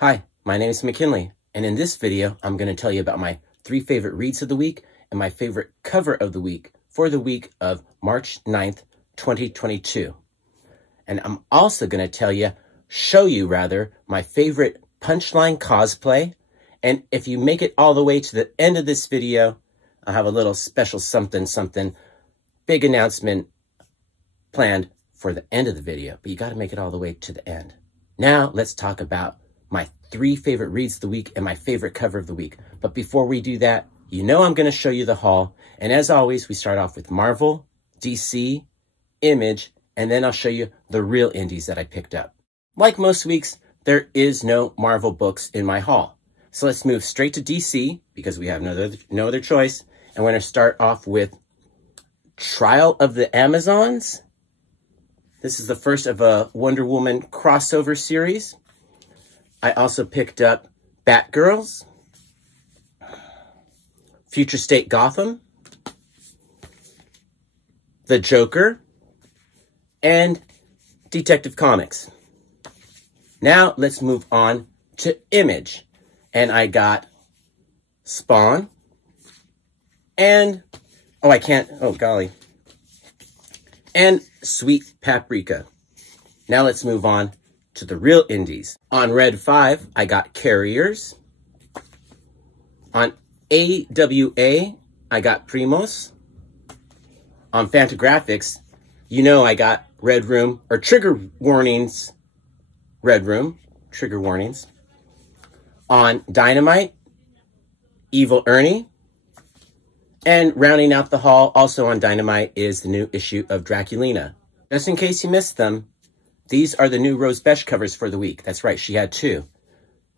Hi, my name is McKinley, and in this video, I'm going to tell you about my 3 favorite reads of the week and my favorite cover of the week for the week of March 9th, 2022. And I'm also going to show you my favorite Punchline Cosplay. And if you make it all the way to the end of this video, I'll have a little special something, big announcement planned for the end of the video. But you got to make it all the way to the end. Now, let's talk about my 3 favorite reads of the week and my favorite cover of the week. But before we do that, you know I'm going to show you the haul. And as always, we start off with Marvel, DC, Image, and then I'll show you the real indies that I picked up. Like most weeks, there is no Marvel books in my haul. So let's move straight to DC because we have no other choice. And we're going to start off with Trial of the Amazons. This is the first of a Wonder Woman crossover series. I also picked up Batgirls, Future State Gotham, The Joker, and Detective Comics. Now let's move on to Image. And I got Spawn and, and Sweet Paprika. Now let's move on to the real indies. On Red 5, I got Carriers. On AWA, I got Primos. On Fantagraphics, you know I got Red Room, or Trigger Warnings, Red Room, Trigger Warnings. On Dynamite, Evil Ernie. And rounding out the haul, also on Dynamite, is the new issue of Draculina. Just in case you missed them, these are the new Rose Besch covers for the week. That's right, she had 2.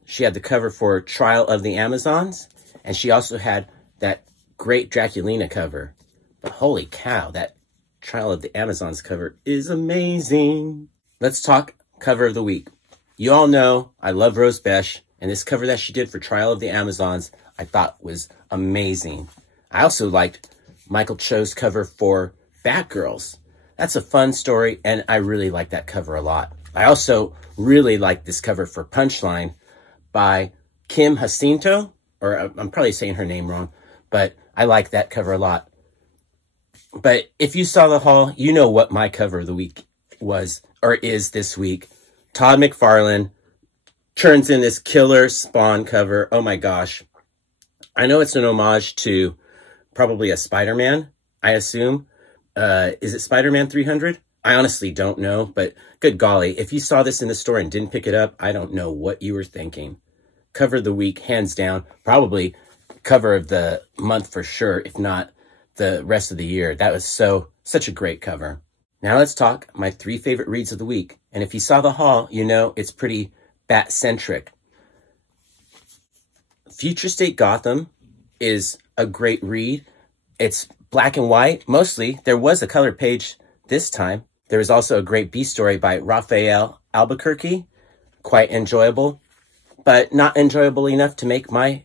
She had the cover for Trial of the Amazons, and she also had that great Draculina cover. But holy cow, that Trial of the Amazons cover is amazing. Let's talk cover of the week. You all know I love Rose Besch, and this cover that she did for Trial of the Amazons I thought was amazing. I also liked Michael Cho's cover for Batgirls. That's a fun story, and I really like that cover a lot. I also really like this cover for Punchline by Kim Jacinto, or I'm probably saying her name wrong, but I like that cover a lot. But if you saw the haul, you know what my cover of the week was, or is this week. Todd McFarlane turns in this killer Spawn cover. Oh my gosh. I know it's an homage to probably a Spider-Man, I assume. Is it Spider-Man 300? I honestly don't know, but good golly, if you saw this in the store and didn't pick it up, I don't know what you were thinking. Cover of the week, hands down. Probably cover of the month for sure, if not the rest of the year. That was such a great cover. Now let's talk my 3 favorite reads of the week. And if you saw the haul, you know it's pretty Bat-centric. Future State Gotham is a great read. It's black and white, mostly. There was a color page this time. There was also a great B story by Raphael Albuquerque. Quite enjoyable, but not enjoyable enough to make my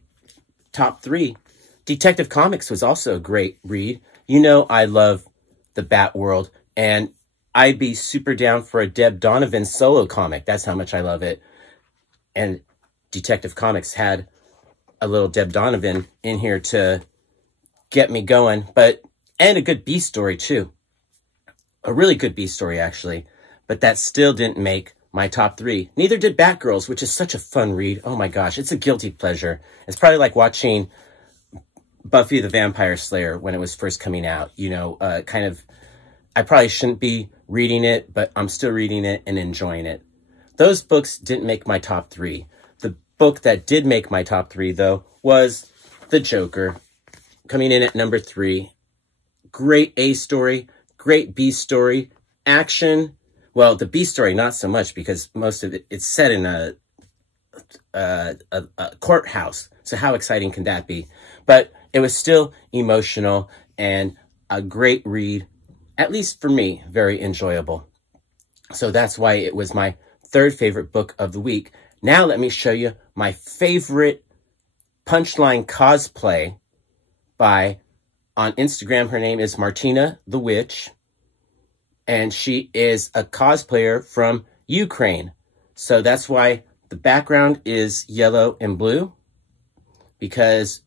top 3. Detective Comics was also a great read. You know I love the Bat world, and I'd be super down for a Deb Donovan solo comic. That's how much I love it. And Detective Comics had a little Deb Donovan in here to get me going, and a good B story too. A really good B story, actually. But that still didn't make my top 3. Neither did Batgirls, which is such a fun read. Oh my gosh, it's a guilty pleasure. It's probably like watching Buffy the Vampire Slayer when it was first coming out. You know, I probably shouldn't be reading it, but I'm still reading it and enjoying it. Those books didn't make my top 3. The book that did make my top 3, though, was The Joker, coming in at number 3. Great A story, great B story, action. Well, the B story, not so much, because most of it's set in a courthouse. So how exciting can that be? But it was still emotional and a great read, at least for me, very enjoyable. So that's why it was my 3rd favorite book of the week. Now let me show you my favorite Punchline Cosplay by, on Instagram, her name is Martina the Witch. And she is a cosplayer from Ukraine. So that's why The background is yellow and blue because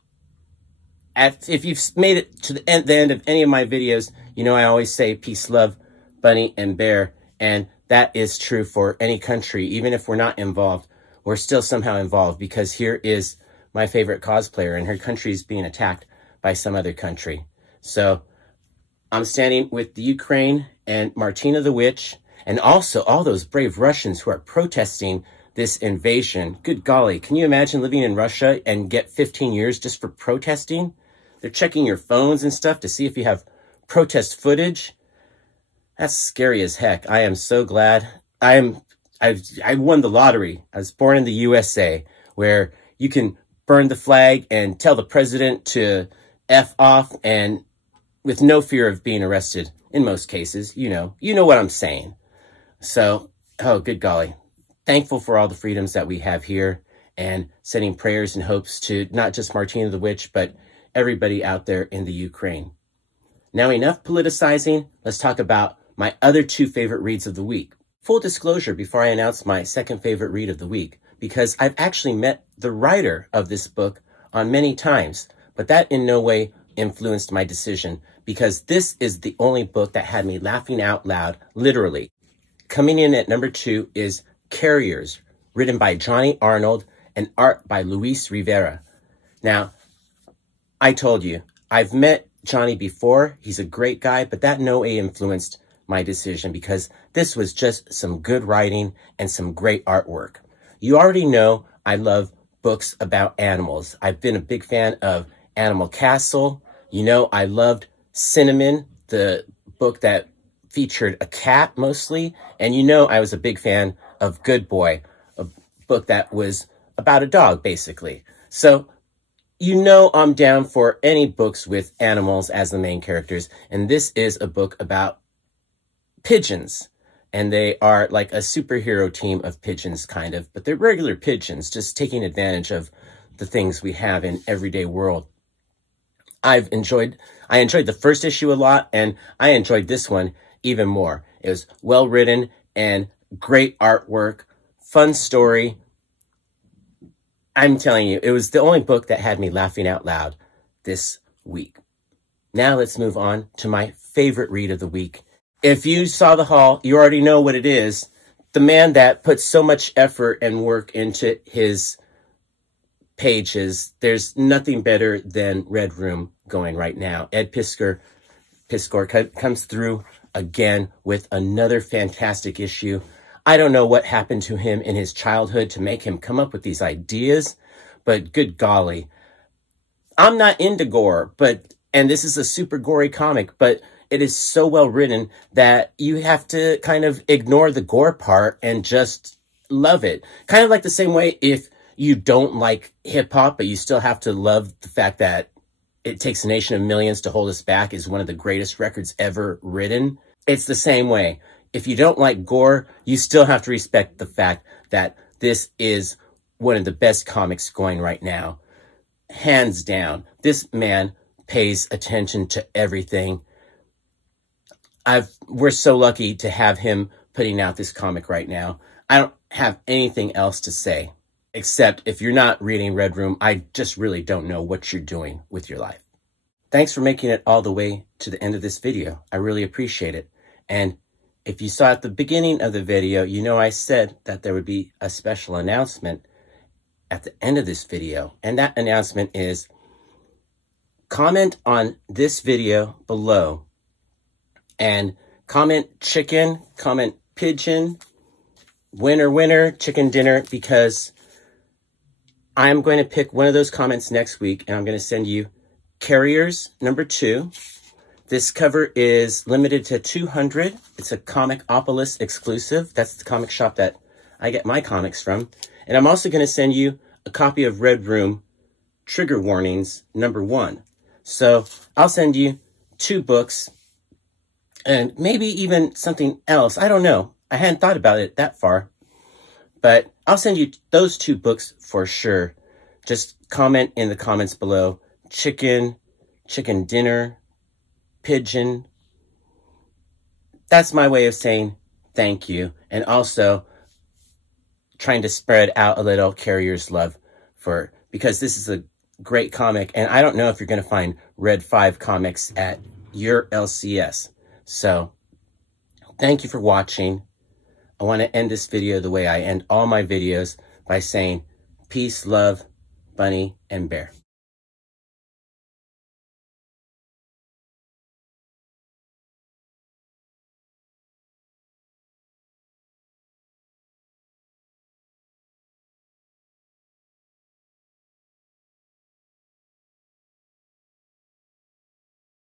if you've made it to the end of any of my videos, you know I always say peace, love, bunny, and bear. And that is true for any country. Even if we're not involved, we're still somehow involved, because here is my favorite cosplayer and her country is being attacked by some other country. So I'm standing with the Ukraine and Martina the Witch, and also all those brave Russians who are protesting this invasion. Good golly, can you imagine living in Russia and get 15 years just for protesting? They're checking your phones and stuff to see if you have protest footage. That's scary as heck. I am so glad. I won the lottery. I was born in the USA, where you can burn the flag and tell the president to F off, and with no fear of being arrested in most cases. You know what I'm saying. So, oh, good golly. Thankful for all the freedoms that we have here, and sending prayers and hopes to not just Martina the Witch, but everybody out there in the Ukraine. Now, enough politicizing. Let's talk about my other two favorite reads of the week. Full disclosure before I announce my second favorite read of the week, because I've actually met the writer of this book on many times, but that in no way influenced my decision, because this is the only book that had me laughing out loud, literally. Coming in at number 2 is Carriers, written by Johnny Arnold and art by Luis Rivera. Now, I told you, I've met Johnny before. He's a great guy, but that no way influenced my decision, because this was just some good writing and some great artwork. You already know I love books about animals. I've been a big fan of Animal Castle. You know, I loved Cinnamon, the book that featured a cat mostly. And you know, I was a big fan of Good Boy, a book that was about a dog, basically. So, you know I'm down for any books with animals as the main characters. And this is a book about pigeons. And they are like a superhero team of pigeons, kind of. But they're regular pigeons, just taking advantage of the things we have in everyday world. I enjoyed the first issue a lot, and I enjoyed this one even more. It was well written and great artwork, fun story. I'm telling you, it was the only book that had me laughing out loud this week. Now let's move on to my favorite read of the week. If you saw the haul, you already know what it is. The man that puts so much effort and work into his pages, there's nothing better than Red Room going right now. Ed Piskor comes through again with another fantastic issue. I don't know what happened to him in his childhood to make him come up with these ideas, but good golly. I'm not into gore, and this is a super gory comic, but it is so well written that you have to kind of ignore the gore part and just love it. Kind of like the same way if you don't like hip-hop, but you still have to love the fact that It Takes a Nation of Millions to Hold Us Back is one of the greatest records ever written. It's the same way. If you don't like gore, you still have to respect the fact that this is one of the best comics going right now. Hands down. This man pays attention to everything. We're so lucky to have him putting out this comic right now. I don't have anything else to say, except if you're not reading Red Room, I just really don't know what you're doing with your life. Thanks for making it all the way to the end of this video. I really appreciate it. And if you saw at the beginning of the video, you know I said that there would be a special announcement at the end of this video. And that announcement is, comment on this video below and comment chicken, comment pigeon, winner, chicken dinner, because I'm going to pick one of those comments next week, and I'm going to send you Carriers number 2. This cover is limited to 200. It's a Comicopolis exclusive. That's the comic shop that I get my comics from. And I'm also going to send you a copy of Red Room Trigger Warnings number 1. So I'll send you 2 books and maybe even something else. I don't know. I hadn't thought about it that far. But I'll send you those 2 books for sure. Just comment in the comments below. Chicken dinner, pigeon. That's my way of saying thank you. And also, trying to spread out a little Carrier's love because this is a great comic, and I don't know if you're going to find Red 5 comics at your LCS. So, thank you for watching. I want to end this video the way I end all my videos by saying, peace, love, Bunny, and Bear.